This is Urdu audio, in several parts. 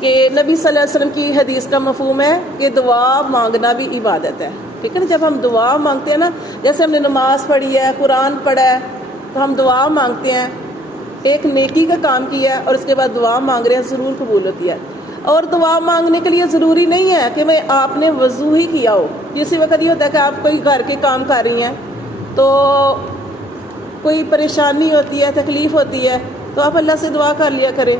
کہ نبی صلی اللہ علیہ وسلم کی حدیث کا مفہوم ہے کہ دعا مانگنا بھی عبادت ہے، ٹھیک ہے نا؟ جب ہم دعا مانگتے ہیں نا، جیسے ہم نے نماز پڑھی ہے، قرآن پڑھا ہے، تو ہم دعا مانگتے ہیں، ایک نیکی کا کام کیا ہے اور اس کے بعد دعا مانگ رہے ہیں، ضرور قبول ہوتی ہے۔ اور دعا مانگنے کے لیے ضروری نہیں ہے کہ آپ نے وضو ہی کیا ہو۔ کسی وقت یہ ہوتا ہے کہ آپ کوئی گھر کے کام کر رہی ہیں تو کوئی پریشانی ہوتی ہے، تکلیف ہوتی ہے، تو آپ اللہ سے دعا کر لیا کریں،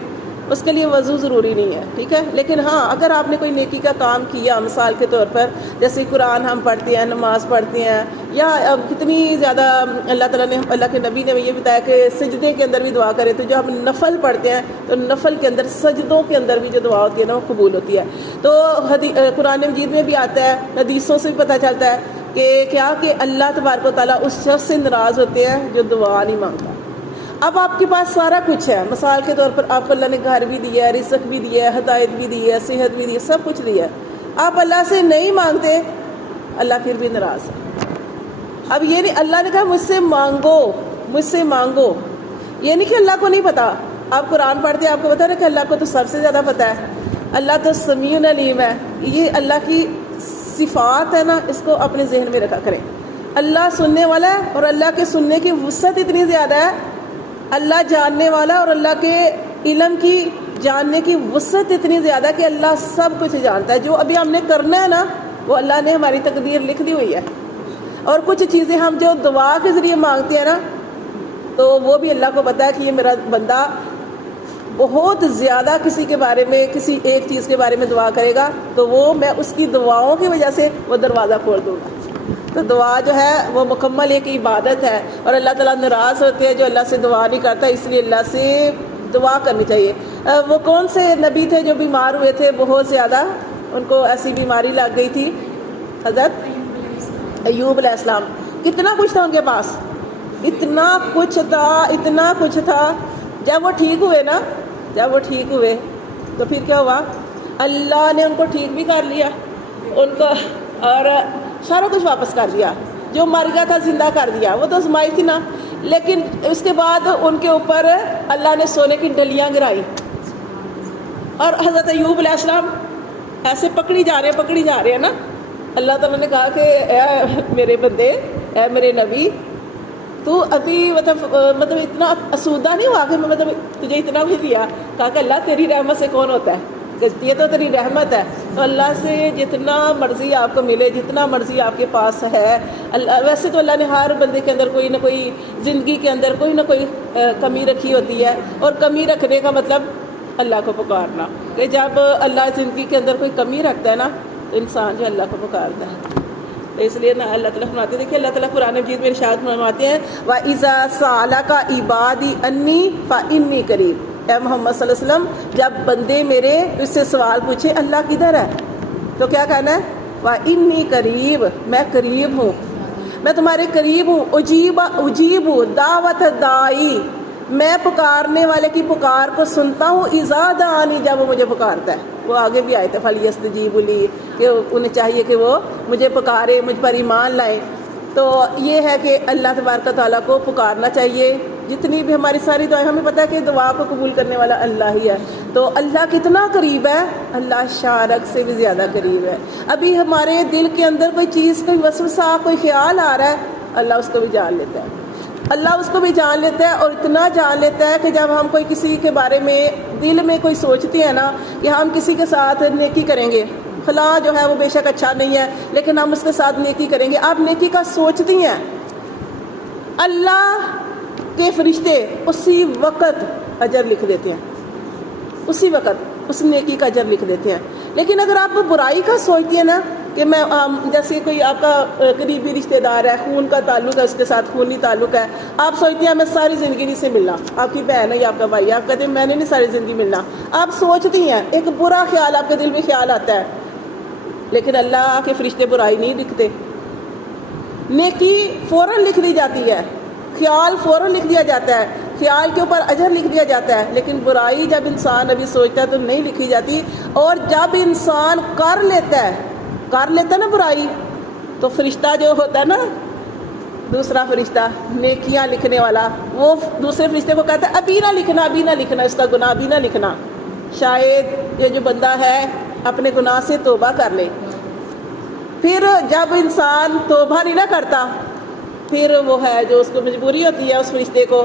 اس کے لیے وضو ضروری نہیں ہے، ٹھیک ہے؟ لیکن ہاں، اگر آپ نے کوئی نیکی کا کام کیا، مثال کے طور پر جیسے قرآن ہم پڑھتے ہیں، نماز پڑھتے ہیں، یا اب کتنی زیادہ اللہ تعالیٰ نے، اللہ کے نبی نے یہ بتایا کہ سجدے کے اندر بھی دعا کریں، تو جو ہم نفل پڑھتے ہیں تو نفل کے اندر، سجدوں کے اندر بھی جو دعا ہوتی ہے نا، وہ قبول ہوتی ہے۔ تو قرآن مجید میں بھی آتا ہے، حدیثوں سے بھی پتہ چلتا ہے کہ کیا کہ اللہ تبارک و تعالیٰ اس شخص سے ناراض ہوتے ہیں جو دعا نہیں مانگتا۔ اب آپ کے پاس سارا کچھ ہے، مثال کے طور پر آپ کو اللہ نے گھر بھی دیا ہے، رزق بھی دیا ہے، ہدایت بھی دی ہے، صحت بھی دی ہے، سب کچھ دیا ہے، آپ اللہ سے نہیں مانگتے، اللہ پھر بھی ناراض ہے۔ اب یہ نہیں، اللہ نے کہا مجھ سے مانگو، مجھ سے مانگو، یہ نہیں کہ اللہ کو نہیں پتا۔ آپ قرآن پڑھتے ہیں، آپ کو پتا ہے کہ اللہ کو تو سب سے زیادہ پتا ہے، اللہ تو سمیع علیم ہے۔ یہ اللہ کی صفات ہے نا، اس کو اپنے ذہن میں رکھا کریں۔ اللہ سننے والا ہے اور اللہ کے سننے کی وسعت اتنی زیادہ ہے، اللہ جاننے والا اور اللہ کے علم کی جاننے کی وسعت اتنی زیادہ ہے کہ اللہ سب کچھ جانتا ہے۔ جو ابھی ہم نے کرنا ہے نا، وہ اللہ نے ہماری تقدیر لکھ دی ہوئی ہے، اور کچھ چیزیں ہم جو دعا کے ذریعے مانگتے ہیں نا، تو وہ بھی اللہ کو پتا ہے کہ یہ میرا بندہ بہت زیادہ کسی کے بارے میں، کسی ایک چیز کے بارے میں دعا کرے گا، تو وہ میں اس کی دعاؤں کی وجہ سے وہ دروازہ کھول دوں گا۔ تو دعا جو ہے وہ مکمل ایک عبادت ہے، اور اللہ تعالیٰ ناراض ہوتے ہیں جو اللہ سے دعا نہیں کرتا، اس لیے اللہ سے دعا کرنی چاہیے۔ وہ کون سے نبی تھے جو بیمار ہوئے تھے بہت زیادہ، ان کو ایسی بیماری لگ گئی تھی؟ حضرت ایوب علیہ السلام۔ کتنا کچھ تھا ان کے پاس، اتنا کچھ تھا، اتنا کچھ تھا۔ جب وہ ٹھیک ہوئے نا، جب وہ ٹھیک ہوئے تو پھر کیا ہوا؟ اللہ نے ان کو ٹھیک بھی کر لیا، ان کو، اور سارا کچھ واپس کر دیا، جو مر گیا تھا زندہ کر دیا۔ وہ تو آزمائی تھی نا، لیکن اس کے بعد ان کے اوپر اللہ نے سونے کی ڈلیاں گرائی، اور حضرت ایوب علیہ السلام ایسے پکڑی جا رہے ہیں نا۔ اللہ تعالیٰ نے کہا کہ اے میرے بندے، اے میرے نبی، تو ابھی مطلب اتنا اسودہ نہیں ہوا کہ میں مطلب تجھے اتنا بھی دیا۔ کہا کہ اللہ تیری رحمت سے کون ہوتا ہے، یہ تو تیری رحمت ہے، تو اللہ سے جتنا مرضی آپ کو ملے، جتنا مرضی آپ کے پاس ہے۔ اللہ ویسے تو اللہ نے ہر بندے کے اندر کوئی نہ کوئی، زندگی کے اندر کوئی نہ کوئی کمی رکھی ہوتی ہے، اور کمی رکھنے کا مطلب اللہ کو پکارنا، کہ جب اللہ زندگی کے اندر کوئی کمی رکھتا ہے نا، تو انسان جو اللہ کو پکارتا ہے۔ تو اس لیے نا اللہ تعالیٰ فرماتے ہیں، دیکھیے اللہ تعالیٰ قرآن مجید میں ارشاد فرماتے ہیں، وَإِذَا سَأَلَكَ عِبَادِي عَنِّي فَإِنِّي قَرِيبٌ۔ اے محمد صلی اللہ علیہ وسلم، جب بندے میرے اس سے سوال پوچھے اللہ کدھر ہے، تو کیا کہنا ہے؟ وَإِنِّي قَرِيبٌ، میں قریب ہوں، میں تمہارے قریب ہوں۔ اجیب دعوت دائی، میں پکارنے والے کی پکار کو سنتا ہوں، اذا دعانی، جب وہ مجھے پکارتا ہے۔ وہ آگے بھی آئے تھے فَلْيَسْتَجِیبُوا لِی، کہ انہیں چاہیے کہ وہ مجھے پکارے، مجھ پر ایمان لائیں۔ تو یہ ہے کہ اللہ تبارک و تعالیٰ کو پکارنا چاہیے۔ جتنی بھی ہماری ساری دعائیں، ہمیں پتہ ہے کہ دعا کو قبول کرنے والا اللہ ہی ہے، تو اللہ کتنا قریب ہے، اللہ شارک سے بھی زیادہ قریب ہے۔ ابھی ہمارے دل کے اندر کوئی چیز، کوئی وسوسہ، کوئی خیال آ رہا ہے، اللہ اس کو بھی جان لیتا ہے، اللہ اس کو بھی جان لیتا ہے، اور اتنا جان لیتا ہے کہ جب ہم کوئی کسی کے بارے میں دل میں کوئی سوچتے ہیں نا کہ ہم کسی کے ساتھ نیکی کریں گے، فلاں جو ہے وہ بے شک اچھا نہیں ہے لیکن ہم اس کے ساتھ نیکی کریں گے، آپ نیکی کا سوچتی ہیں، اللہ کے فرشتے اسی وقت اجر لکھ دیتے ہیں، اسی وقت اس نیکی کا اجر لکھ دیتے ہیں۔ لیکن اگر آپ برائی کا سوچتی ہیں نا کہ میں جیسے کوئی آپ کا قریبی رشتہ دار ہے، خون کا تعلق ہے، اس کے ساتھ خونی تعلق ہے، آپ سوچتی ہیں میں ساری زندگی نہیں سے ملنا، آپ کی بہن ہے یا آپ کا بھائی ہے، آپ کہتے ہیں میں نے نہیں ساری زندگی ملنا، آپ سوچتی ہیں، ایک برا خیال آپ کے دل میں خیال آتا ہے، لیکن اللہ کے فرشتے برائی نہیں لکھتے، نیکی فوراً لکھ دی جاتی ہے، خیال فوراً لکھ دیا جاتا ہے، خیال کے اوپر اجر لکھ دیا جاتا ہے، لیکن برائی جب انسان ابھی سوچتا ہے تو نہیں لکھی جاتی، اور جب انسان کر لیتا ہے نا برائی، تو فرشتہ جو ہوتا ہے نا، دوسرا فرشتہ نیکیاں لکھنے والا، وہ دوسرے فرشتے کو کہتا ہے ابھی نہ لکھنا، ابھی نہ لکھنا، اس کا گناہ ابھی نہ لکھنا، شاید یہ جو بندہ ہے اپنے گناہ سے توبہ کر لے. پھر جب انسان توبہ نہیں نہ کرتا پھر وہ ہے جو اس کو مجبوری ہوتی ہے اس فرشتے کو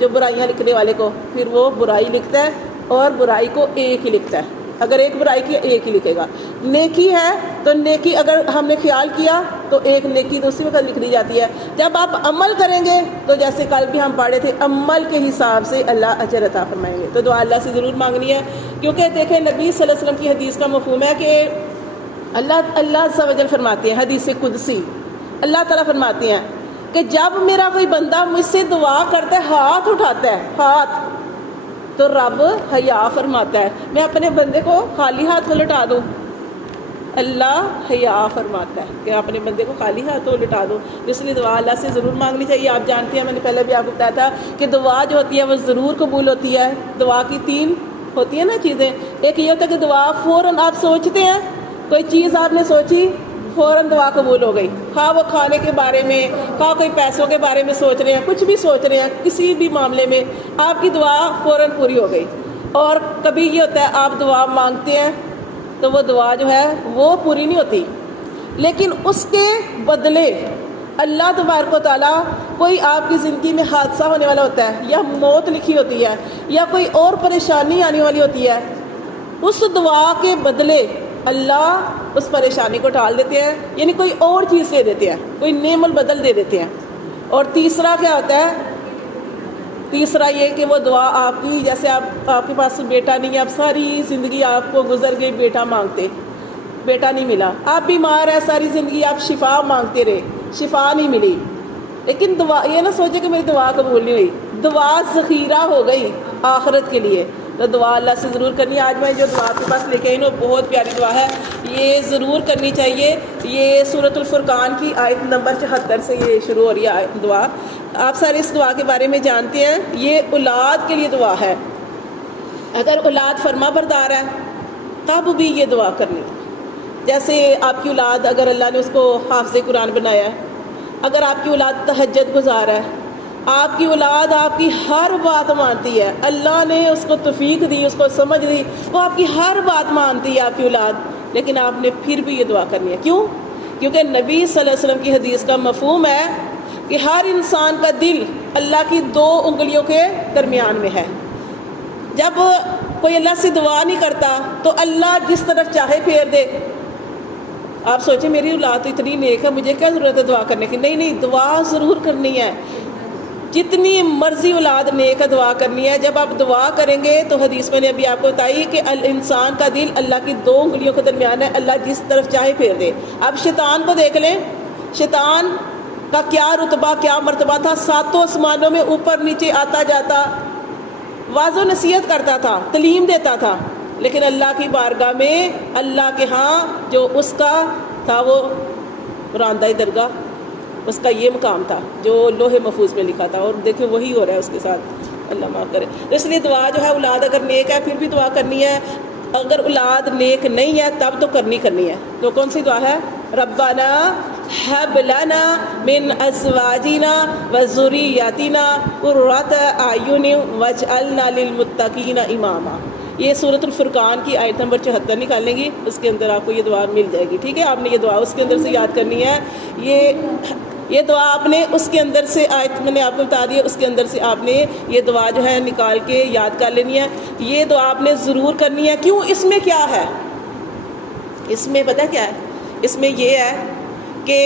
جو برائیاں لکھنے والے کو، پھر وہ برائی لکھتا ہے اور برائی کو ایک ہی لکھتا ہے. اگر ایک برائی کی ایک ہی لکھے گا. نیکی ہے تو نیکی اگر ہم نے خیال کیا تو ایک نیکی دوسری وقت لکھ دی جاتی ہے. جب آپ عمل کریں گے تو جیسے کل بھی ہم پڑھے تھے عمل کے حساب سے اللہ اجر عطا فرمائیں گے. تو دعا اللہ سے ضرور مانگنی ہے، کیونکہ دیکھیں نبی صلی اللہ علیہ وسلم کی حدیث کا مفہوم ہے کہ اللہ عز و جل فرماتے ہیں، حدیث قدسی اللہ تعالیٰ فرماتے ہیں کہ جب میرا کوئی بندہ مجھ سے دعا کرتا ہے، ہاتھ اٹھاتا ہے ہاتھ، تو رب حیا فرماتا ہے میں اپنے بندے کو خالی ہاتھ کو لٹا دوں. اللہ حیا فرماتا ہے کہ اپنے بندے کو خالی ہاتھ کو لٹا دوں. اس لیے دعا اللہ سے ضرور مانگنی چاہیے. آپ جانتے ہیں میں نے پہلے بھی آپ کو بتایا تھا کہ دعا جو ہوتی ہے وہ ضرور قبول ہوتی ہے. دعا کی 3 ہوتی ہیں نا چیزیں. ایک یہ ہوتا ہے کہ دعا فوراً آپ سوچتے ہیں، کوئی چیز آپ نے سوچی فوراً دعا قبول ہو گئی. خواہ وہ کھانے کے بارے میں، خواہ کوئی پیسوں کے بارے میں سوچ رہے ہیں، کچھ بھی سوچ رہے ہیں، کسی بھی معاملے میں آپ کی دعا فوراً پوری ہو گئی. اور کبھی یہ ہوتا ہے آپ دعا مانگتے ہیں تو وہ دعا جو ہے وہ پوری نہیں ہوتی، لیکن اس کے بدلے اللہ تبارک و تعالیٰ کوئی آپ کی زندگی میں حادثہ ہونے والا ہوتا ہے یا موت لکھی ہوتی ہے یا کوئی اور پریشانی آنے والی ہوتی ہے، اس دعا کے بدلے اللہ اس پریشانی کو ٹال دیتے ہیں، یعنی کوئی اور چیز دے دیتے ہیں، کوئی نعم البدل دے دیتے ہیں. اور تیسرا کیا ہوتا ہے؟ تیسرا یہ کہ وہ دعا آپ کی، جیسے آپ کے پاس بیٹا نہیں ہے، اب ساری زندگی آپ کو گزر گئی بیٹا مانگتے، بیٹا نہیں ملا. آپ بیمار ہیں، ساری زندگی آپ شفا مانگتے رہے، شفا نہیں ملی. لیکن دعا یہ نہ سوچے کہ میری دعا قبول نہیں ہوئی، دعا ذخیرہ ہو گئی آخرت کے لیے. تو دعا اللہ سے ضرور کرنی ہے. آج میں جو دعا آپ کے پاس لے کے آئی نا بہت پیاری دعا ہے، یہ ضرور کرنی چاہیے. یہ سورۃ الفرقان کی آیت نمبر 74 سے یہ شروع ہو رہی ہے دعا. آپ سارے اس دعا کے بارے میں جانتے ہیں. یہ اولاد کے لیے دعا ہے. اگر اولاد فرما بردار ہے تب بھی یہ دعا کرنی. جیسے آپ کی اولاد اگر اللہ نے اس کو حافظ قرآن بنایا ہے، اگر آپ کی اولاد تہجد گزار ہے، آپ کی اولاد آپ کی ہر بات مانتی ہے، اللہ نے اس کو توفیق دی، اس کو سمجھ دی، وہ آپ کی ہر بات مانتی ہے آپ کی اولاد، لیکن آپ نے پھر بھی یہ دعا کرنی ہے. کیوں؟ کیونکہ نبی صلی اللہ علیہ وسلم کی حدیث کا مفہوم ہے کہ ہر انسان کا دل اللہ کی 2 انگلیوں کے درمیان میں ہے. جب کوئی اللہ سے دعا نہیں کرتا تو اللہ جس طرف چاہے پھیر دے. آپ سوچیں میری اولاد تو اتنی نیک ہے، مجھے کیا ضرورت ہے دعا کرنے کی؟ نہیں، دعا ضرور کرنی ہے. جتنی مرضی اولاد نیک دعا کرنی ہے. جب آپ دعا کریں گے تو حدیث میں نے ابھی آپ کو بتائی کہ انسان کا دل اللہ کی 2 انگلیوں کے درمیان ہے، اللہ جس طرف چاہے پھیر دے. اب شیطان کو دیکھ لیں، شیطان کا کیا رتبہ کیا مرتبہ تھا، 7 آسمانوں میں اوپر نیچے آتا جاتا، واضح و نصیحت کرتا تھا، تعلیم دیتا تھا، لیکن اللہ کی بارگاہ میں اللہ کے ہاں جو اس کا تھا وہ راندہ درگاہ، اس کا یہ مقام تھا جو لوح محفوظ میں لکھا تھا. اور دیکھیں وہی ہو رہا ہے اس کے ساتھ، اللہ معاف کرے. اس لیے دعا جو ہے اولاد اگر نیک ہے پھر بھی دعا کرنی ہے، اگر اولاد نیک نہیں ہے تب تو کرنی ہے. تو کون سی دعا ہے؟ ربنا هب لنا من ازواجنا وذریاتنا قرۃ اعین واجعلنا للمتقین اماما. یہ سورۃ الفرقان کی آیت نمبر 74 نکالیں گی، اس کے اندر آپ کو یہ دعا مل جائے گی. ٹھیک ہے، آپ نے یہ دعا اس کے اندر سے یاد کرنی ہے. یہ دعا آپ نے اس کے اندر سے، آیت میں نے آپ کو بتا دیا، اس کے اندر سے آپ نے یہ دعا جو ہے نکال کے یاد کر لینی ہے. یہ دعا آپ نے ضرور کرنی ہے. کیوں؟ اس میں کیا ہے؟ اس میں پتہ کیا ہے؟ اس میں یہ ہے کہ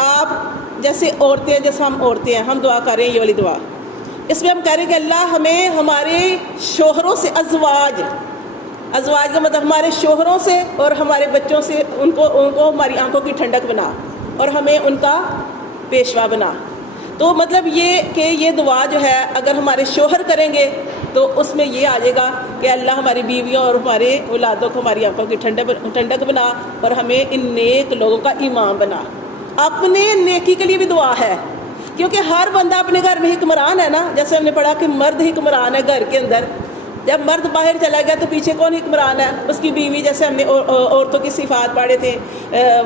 آپ جیسے عورتیں، جیسے ہم عورتیں ہیں، ہم دعا کر رہے ہیں یہ والی دعا، اس میں ہم کہہ رہے ہیں کہ اللہ ہمیں ہمارے شوہروں سے، ازواج کا مطلب ہمارے شوہروں سے اور ہمارے بچوں سے، ان کو ہماری آنکھوں کی ٹھنڈک بنا اور ہمیں ان کا پیشوا بنا. تو مطلب یہ کہ یہ دعا جو ہے اگر ہمارے شوہر کریں گے تو اس میں یہ آ جائے گا کہ اللہ ہماری بیویوں اور ہمارے اولادوں کو ہماری آنکھوں کی ٹھنڈک بنا اور ہمیں ان نیک لوگوں کا امام بنا. اپنے نیکی کے لیے بھی دعا ہے، کیونکہ ہر بندہ اپنے گھر میں حکمران ہے نا. جیسے ہم نے پڑھا کہ مرد حکمران ہے گھر کے اندر، جب مرد باہر چلا گیا تو پیچھے کون حکمران ہے؟ اس کی بیوی. جیسے ہم نے عورتوں کی صفات پڑھے تھے،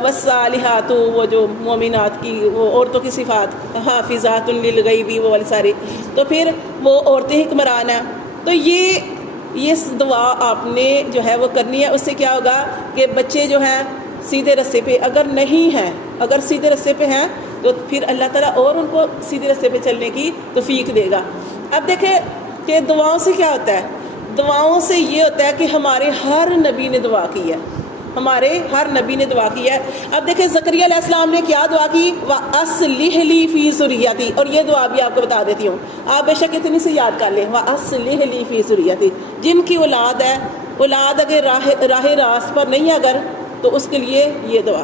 والصالحات، وہ جو مومنات کی وہ عورتوں کی صفات، حافظات للغیب، وہ والی ساری. تو پھر وہ عورتیں حکمران ہیں. تو یہ دعا آپ نے جو ہے وہ کرنی ہے. اس سے کیا ہوگا کہ بچے جو ہیں سیدھے رستے پہ اگر نہیں ہیں، اگر سیدھے رستے پہ ہیں تو پھر اللہ تعالیٰ اور ان کو سیدھے رستے پہ چلنے کی توفیق دے گا. اب دیکھیں کہ دعاؤں سے کیا ہوتا ہے، دعاؤں سے یہ ہوتا ہے کہ ہمارے ہر نبی نے دعا کی ہے، ہمارے ہر نبی نے دعا کی ہے. اب دیکھیں زکریا علیہ السلام نے کیا دعا کی، وَأَصْلِحْ لِي فِي ذُرِّيَّتِي، اور یہ دعا بھی آپ کو بتا دیتی ہوں، آپ بے شک اتنی سے یاد کر لیں. وَأَصْلِحْ لِي فِي ذُرِّيَّتِي، جن کی اولاد ہے، اولاد اگر راہ راست پر نہیں ہے اگر، تو اس کے لیے یہ دعا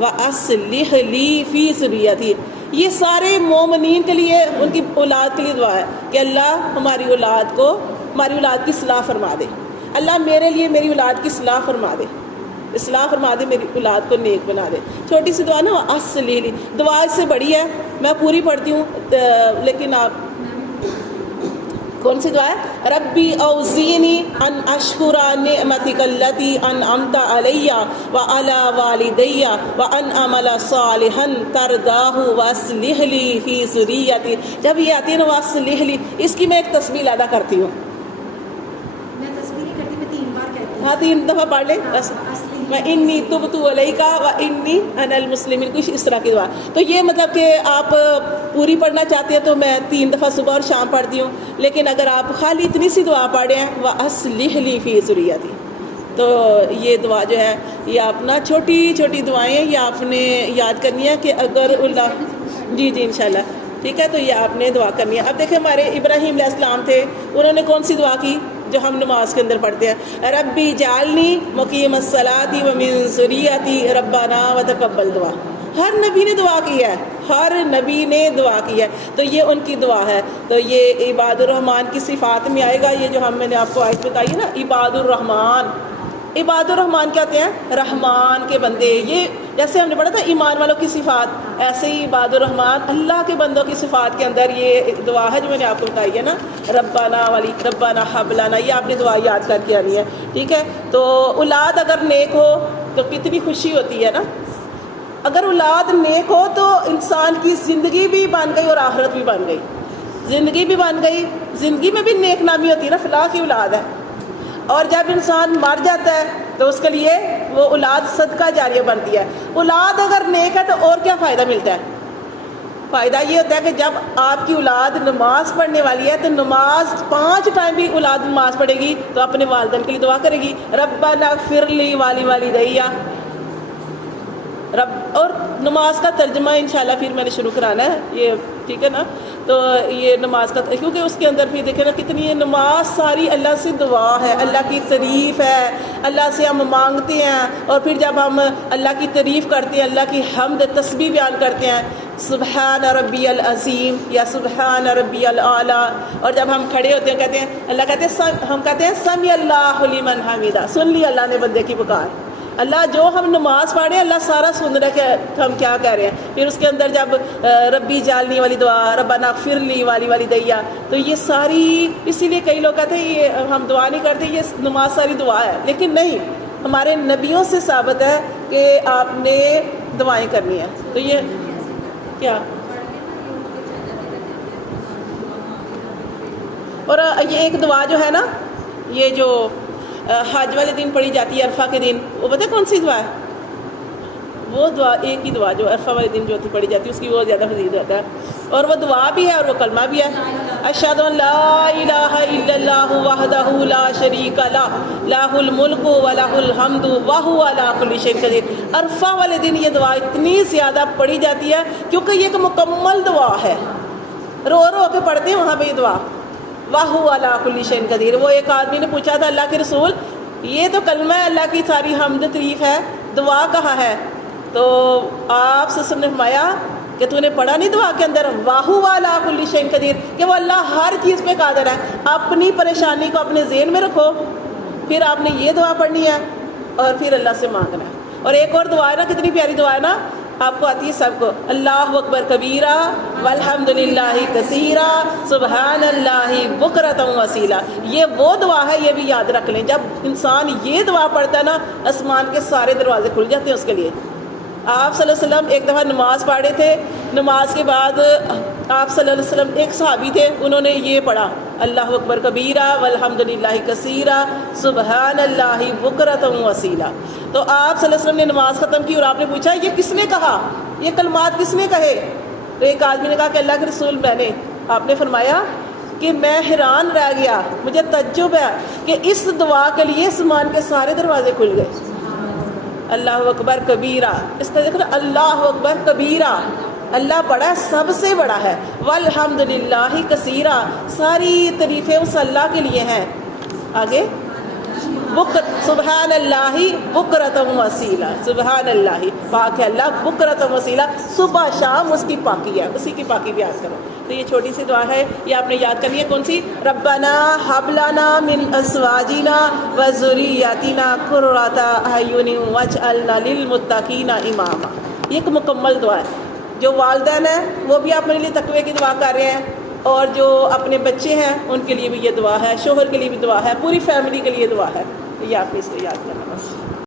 وَأَصْلِحْ لِي فِي ذُرِّيَّتِي. یہ سارے مومنین کے لیے، ان کی اولاد کے لیے دعا ہے کہ اللہ ہماری اولاد کی اصلاح فرما دے. اللہ میرے لیے میری اولاد کی اصلاح فرما دے، اصلاح فرما دے، میری اولاد کو نیک بنا دے. چھوٹی سی دعا نا، اصلی دعا اس سے بڑی ہے، میں پوری پڑھتی ہوں لیکن آپ کون سی دعا ہے؟ ربی اوزینی ان اشکر نعمتک التی انعمت علی وعلی والدی وان اعمل صالحا ترضاہ واصلح لی فی ذریتی. جب یہ آتی ہے نا واصلح لی، اس کی میں ایک تسبیح ادا کرتی ہوں. ہاں 3 دفعہ پڑھ لیں بس. وَإِنِّي تُبْتُ إِلَيْكَ وَإِنِّي أَنَا الْمُسْلِمِينَ، کچھ اس طرح کی دعا. تو یہ مطلب کہ آپ پوری پڑھنا چاہتے ہیں تو میں 3 دفعہ صبح اور شام پڑھتی ہوں، لیکن اگر آپ خالی اتنی سی دعا پڑھے ہیں وَأَصْلِحْ لِي فِي ذُرِّيَّتِي، تو یہ دعا جو ہے یہ آپ نا چھوٹی چھوٹی دعائیں یہ آپ نے یاد کرنی ہے کہ اگر اللہ جی انشاءاللہ ٹھیک ہے، تو یہ آپ نے دعا کرنی ہے. اب دیکھیں ہمارے ابراہیم علیہ السلام تھے، انہوں نے کون سی دعا کی جو ہم نماز کے اندر پڑھتے ہیں؟ ربی جعلنی مقیم الصلاۃ ومن ذریتی ربنا وتقبل. دعا ہر نبی نے دعا کی ہے، ہر نبی نے دعا کی ہے، تو یہ ان کی دعا ہے. تو یہ عباد الرحمن کی صفات میں آئے گا، یہ جو میں نے آپ کو آیت بتائی ہے نا، عباد الرحمن. عباد الرحمن کیا ہوتے ہیں؟ رحمان کے بندے. یہ جیسے ہم نے پڑھا تھا ایمان والوں کی صفات، ایسے ہی عباد الرحمن اللہ کے بندوں کی صفات کے اندر یہ دعا ہے جو میں نے آپ کو بتائی ہے نا، ربنا ولی ربنا حب لنا. یہ آپ نے دعا یاد کر کے آنی ہے، ٹھیک ہے. تو اولاد اگر نیک ہو تو کتنی خوشی ہوتی ہے نا. اگر اولاد نیک ہو تو انسان کی زندگی بھی بن گئی اور آخرت بھی بن گئی. زندگی بھی بن گئی، زندگی میں بھی نیک نامی ہوتی ہے نا، فلاح کی اولاد ہے. اور جب انسان مر جاتا ہے تو اس کے لیے وہ اولاد صدقہ جاریہ بنتی ہے. اولاد اگر نیک ہے تو اور کیا فائدہ ملتا ہے؟ فائدہ یہ ہوتا ہے کہ جب آپ کی اولاد نماز پڑھنے والی ہے تو نماز 5 ٹائم بھی اولاد نماز پڑھے گی تو اپنے والدین کے لیے دعا کرے گی، ربنا اغفر لی والی والدی. اور نماز کا ترجمہ انشاءاللہ پھر میں نے شروع کرانا ہے یہ، ٹھیک ہے نا. تو یہ نماز کا، کیونکہ اس کے اندر پھر دیکھیں نا کتنی نماز ساری اللہ سے دعا ہے، اللہ کی تعریف ہے، اللہ سے ہم مانگتے ہیں. اور پھر جب ہم اللہ کی تعریف کرتے ہیں، اللہ کی حمد تسبیح بیان کرتے ہیں، سبحان ربی العظیم یا سبحان ربی الاعلیٰ. اور جب ہم کھڑے ہوتے ہیں کہتے ہیں، اللہ کہتے ہیں، ہم کہتے ہیں سمی اللہ لمن حمیدہ، سن لی اللہ نے بندے کی پکار. اللہ جو ہم نماز پڑھیں اللہ سارا سن رہا ہے کہ ہم کیا کہہ رہے ہیں. پھر اس کے اندر جب ربی جعلنی والی دعا، ربنا اغفر لی والی والدیہ، تو یہ ساری، اسی لیے کئی لوگ کہتے ہیں یہ ہم دعا نہیں کرتے، یہ نماز ساری دعا ہے. لیکن نہیں، ہمارے نبیوں سے ثابت ہے کہ آپ نے دعائیں کرنی ہیں. تو یہ کیا، اور یہ ایک دعا جو ہے نا، یہ جو حج والے دن پڑھی جاتی ہے، عرفہ کے دن، وہ پتہ ہے کون سی دعا ہے؟ وہ دعا ایک ہی دعا جو عرفہ والے دن جو پڑھی جاتی ہے اس کی وہ زیادہ فضیلت ہوتا ہے. اور وہ دعا بھی ہے اور وہ کلمہ بھی ہے، اشہد ان لا الہ الا اللہ وحدہ لا شریک لہ لہ الملک ولہ الحمد وہو علی کل شیء قدیر. عرفہ والے دن یہ دعا اتنی زیادہ پڑھی جاتی ہے کیونکہ یہ ایک مکمل دعا ہے، رو رو کے پڑھتے ہیں وہاں پہ یہ دعا، وَهُوَ عَلَىٰ كُلِّ شَيْءٍ قَدِيرٌ. وہ ایک آدمی نے پوچھا تھا اللہ کے رسول، یہ تو کلمہ ہے، اللہ کی ساری حمد تعریف ہے، دعا کہاں ہے؟ تو آپ صلی اللہ علیہ وسلم نے فرمایا کہ تو نے پڑھا نہیں دعا کے اندر وَهُوَ عَلَىٰ كُلِّ شَيْءٍ قَدِيرٌ، کہ وہ اللہ ہر چیز پہ قادر ہے. اپنی پریشانی کو اپنے ذہن میں رکھو، پھر آپ نے یہ دعا پڑھنی ہے اور پھر اللہ سے مانگنا ہے. اور ایک اور دعا ہے نا، کتنی پیاری دعا ہے نا، آپ کو آتی ہے سب کو، اللہ اکبر کبیرہ والحمد للہ کثیرہ سبحان اللہ بکرۃ وصیلا. یہ وہ دعا ہے، یہ بھی یاد رکھ لیں. جب انسان یہ دعا پڑھتا ہے نا، آسمان کے سارے دروازے کھل جاتے ہیں اس کے لیے. آپ صلی اللہ علیہ وسلم ایک دفعہ نماز پڑھ رہے تھے، نماز کے بعد آپ صلی اللہ علیہ وسلم، ایک صحابی تھے، انہوں نے یہ پڑھا اللہ اکبر کبیرہ والحمدللہ کثیرہ سبحان اللہ بکرۃ وصیلا۔ تو آپ صلی اللہ علیہ وسلم نے نماز ختم کی اور آپ نے پوچھا یہ کس نے کہا، یہ کلمات کس نے کہے؟ تو ایک آدمی نے کہا کہ اللہ کے رسول میں نے۔ آپ نے فرمایا کہ میں حیران رہ گیا، مجھے تعجب ہے کہ اس دعا کے لیے آسمان کے سارے دروازے کھل گئے۔ اللہ اکبر کبیرہ، اس کا ذکر اللہ اکبر کبیرہ، اللہ بڑا ہے، سب سے بڑا ہے، والحمدللہ کثیرہ، ساری تعریفیں اس اللہ کے لیے ہیں۔ آگے سبحان اللہ بکرۃ وصیلا، سبحان اللہ پاک ہے اللہ، بکرۃ وصیلا صبح شام اس کی پاکی ہے، اسی کی پاکی بیان کرو۔ تو یہ چھوٹی سی دعا ہے، یہ آپ نے یاد کرنی ہے۔ کون سی؟ ربنا ہب لنا من ازواجنا وذریاتنا قرۃ اعین واجعلنا للمتقین اماما۔ یہ ایک مکمل دعا ہے۔ جو والدین ہیں وہ بھی آپ میرے لیے تقوی کی دعا کر رہے ہیں، اور جو اپنے بچے ہیں ان کے لیے بھی یہ دعا ہے، شوہر کے لیے بھی دعا ہے، پوری فیملی کے لیے دعا ہے۔ یہ آپ کو اس کو یاد کرنا بس۔